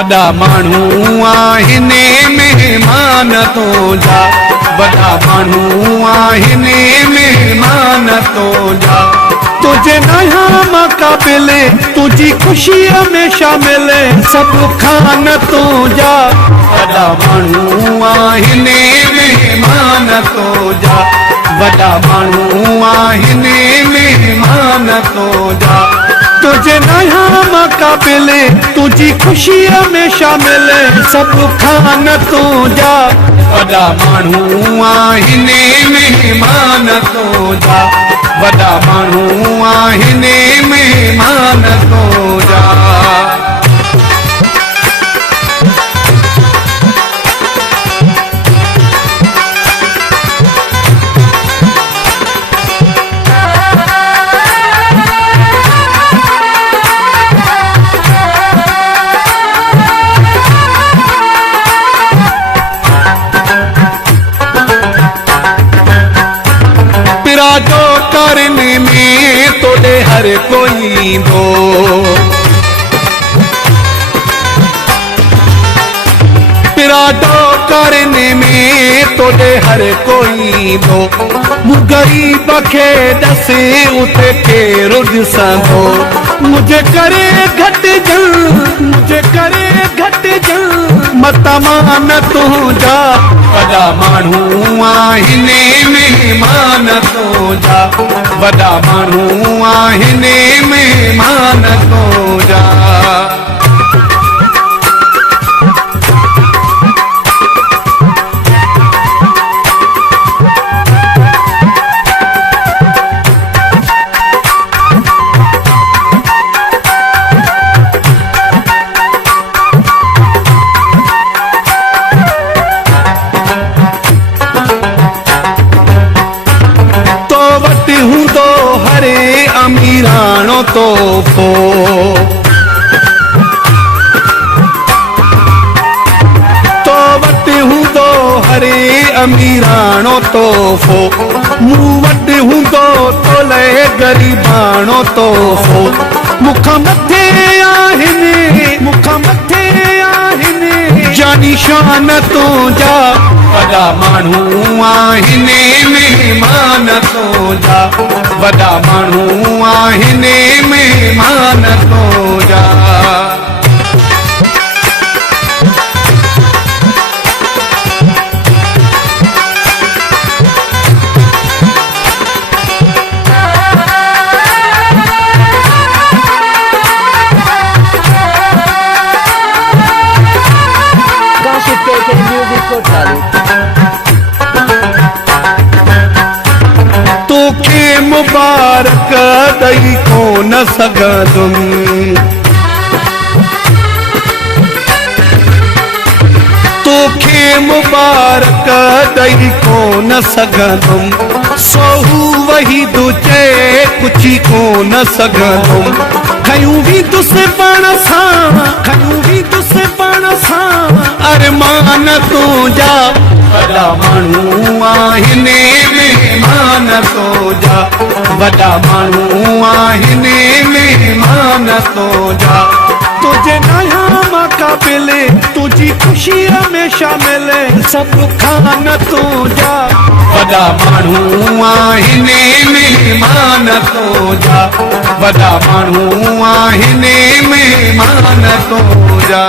वॾा माण्हू आहिनि महिमान तुंहिंजा, वॾा माण्हू आहिनि महिमान तुंहिंजा। तुझे नया मुक़ाबिल तुझी खुशीअ में शामिल सभु खान तुंहिंजा, वॾा माण्हू आहिनि महिमान तुंहिंजा, वॾा माण्हू आहिनि महिमान तुंहिंजा। तुझे नया मुक़ाबिल तुझी खुशीअ में शामिल सभु खान तुंहिंजा, वॾा माण्हू आहिनि महिमान तुंहिंजा, वॾा माण्हू आहिनि महिमान तुंहिंजा। जो करने में तोड़े हर कोई दो, पिराडो करने में तोड़े हर कोई दो। गरीब खे दसे उते के रुद संदो, मुझे करे घट जल, मुझे करे घट जल मतमान तुंहिंजा, वॾा माण्हू आहिनि महिमान तुंहिंजा, वॾा माण्हू आहिनि महिमान तुंहिंजा। अमीराणो तोहफ़ो, तो वटि हूंदो हरे अमीराणो तोहफ़ो, मूं वटि हूंदो तोले ग़रीबाणो तोहफ़ो। मूंखां मथे आहिनि, मूंखां मथे आहिनि जानी शान तुंहिंजा, वॾा माण्हू आहिनि महिमान तुंहिंजा, वॾा माण्हू आहिनि महिमान तुंहिंजा। तोखे मुबारक ॾेई कोन सघंदुमि, तोखे मुबारक ॾेई कोन सघंदुमि, सोहू वही दुजे कुझु कोन सघंदुमि। खयूं बि तुसे पाण सां, खयूं बि तुसे पाण सां अरमान तुंहिंजा, वॾा माण्हू आहिनि महिमान तुंहिंजा, वॾा माण्हू आहिनि महिमान तुंहिंजा। तुझे नया मुक़ाबिल तुझी खुशीअ में शामिल सभु खान तुंहिंजा, वॾा माण्हू आहिनि महिमान तुंहिंजा, वॾा माण्हू आहिनि महिमान तुंहिंजा।